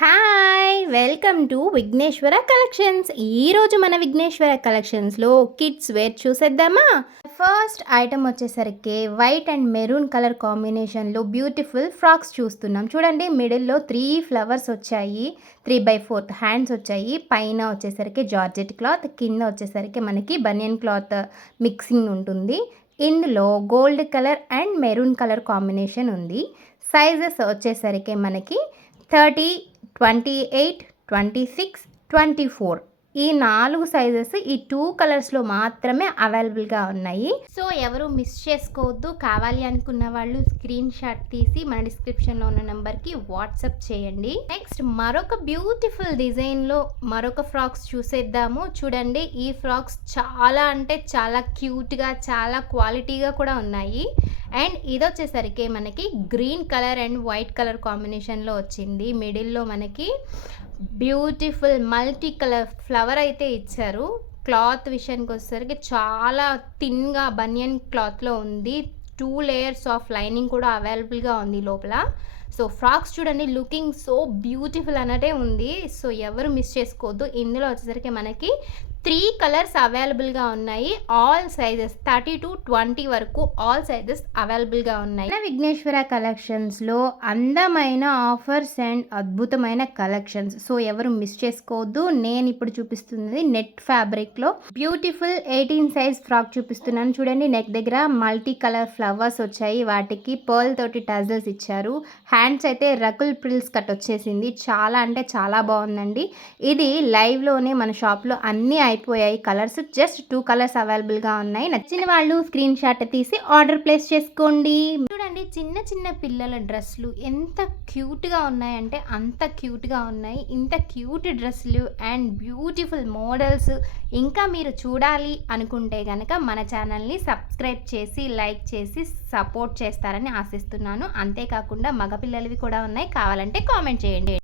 Hi welcome to Vighneshwara collections. ఈరోజు మన విఘ్నేశ్వర కలెక్షన్స్లో కిడ్స్ వేర్ చూసేద్దామా. ఫస్ట్ ఐటమ్ వచ్చేసరికి వైట్ అండ్ మెరూన్ కలర్ కాంబినేషన్లో బ్యూటిఫుల్ ఫ్రాక్స్ చూస్తున్నాం. చూడండి, మిడిల్లో 3 ఫ్లవర్స్ వచ్చాయి, 3/4 హ్యాండ్స్ వచ్చాయి. పైన వచ్చేసరికి జార్జెట్ క్లాత్, కింద వచ్చేసరికి మనకి బనియన్ క్లాత్ మిక్సింగ్ ఉంటుంది. ఇందులో gold colour and maroon colour combination ఉంది. సైజెస్ వచ్చేసరికి మనకి 30, 28, 26, 24 ఈ 4 సైజెస్ ఈ 2 కలర్స్లో మాత్రమే అవైలబుల్గా ఉన్నాయి. సో ఎవరు మిస్ చేసుకోవద్దు. కావాలి అనుకున్న వాళ్ళు స్క్రీన్ షాట్ తీసి మన డిస్క్రిప్షన్లో ఉన్న నెంబర్కి వాట్సాప్ చేయండి. నెక్స్ట్ మరొక బ్యూటిఫుల్ డిజైన్లో మరొక ఫ్రాక్స్ చూసేద్దాము. చూడండి, ఈ ఫ్రాక్స్ చాలా అంటే చాలా క్యూట్గా, చాలా క్వాలిటీగా కూడా ఉన్నాయి. అండ్ ఇది వచ్చేసరికి మనకి green colour and white colour కాంబినేషన్లో వచ్చింది. మిడిల్లో మనకి బ్యూటిఫుల్ మల్టీ కలర్ ఫ్లవర్ అయితే ఇచ్చారు. క్లాత్ విషయానికి వచ్చేసరికి చాలా థిన్గా బనియన్ క్లాత్లో ఉంది. 2 లేయర్స్ ఆఫ్ లైనింగ్ కూడా అవైలబుల్గా ఉంది లోపల. సో ఫ్రాక్స్ చూడండి, లుకింగ్ సో బ్యూటిఫుల్ అన్నట్టే ఉంది. సో ఎవరు మిస్ చేసుకోవద్దు. ఇందులో వచ్చేసరికి మనకి 3 కలర్స్ అవైలబుల్గా ఉన్నాయి. ఆల్ సైజెస్ 30 to 20 వరకు ఆల్ సైజెస్ అవైలబుల్గా ఉన్నాయి. విఘ్నేశ్వర కలెక్షన్స్లో అందమైన ఆఫర్స్ అండ్ అద్భుతమైన కలెక్షన్స్. సో ఎవరు మిస్ చేసుకోవద్దు. నేను ఇప్పుడు చూపిస్తున్నది నెట్ ఫ్యాబ్రిక్లో బ్యూటిఫుల్ 18 సైజ్ ఫ్రాక్ చూపిస్తున్నాను. చూడండి, నెక్ దగ్గర మల్టీ కలర్ ఫ్లవర్స్ వచ్చాయి. వాటికి పర్ల్ తోటి టజల్స్ ఇచ్చారు. హ్యాండ్స్ అయితే రకుల్ ప్రిల్స్ కట్ వచ్చేసింది. చాలా అంటే చాలా బాగుందండి. ఇది లైవ్లోనే మన షాప్లో అన్నీ అయిపోయాయి. కలర్స్ జస్ట్ 2 కలర్స్ అవైలబుల్గా ఉన్నాయి. నచ్చిన వాళ్ళు స్క్రీన్ షాట్ తీసి ఆర్డర్ ప్లేస్ చేసుకోండి. చూడండి, చిన్న చిన్న పిల్లల డ్రెస్సులు ఎంత క్యూట్గా ఉన్నాయంటే అంత క్యూట్గా ఉన్నాయి. ఇంత క్యూట్ డ్రెస్సులు అండ్ బ్యూటిఫుల్ మోడల్స్ ఇంకా మీరు చూడాలి అనుకుంటే కనుక మన ఛానల్ని సబ్స్క్రైబ్ చేసి లైక్ చేసి సపోర్ట్ చేస్తారని ఆశిస్తున్నాను. అంతేకాకుండా మగపిల్లలవి కూడా ఉన్నాయి, కావాలంటే కామెంట్ చేయండి.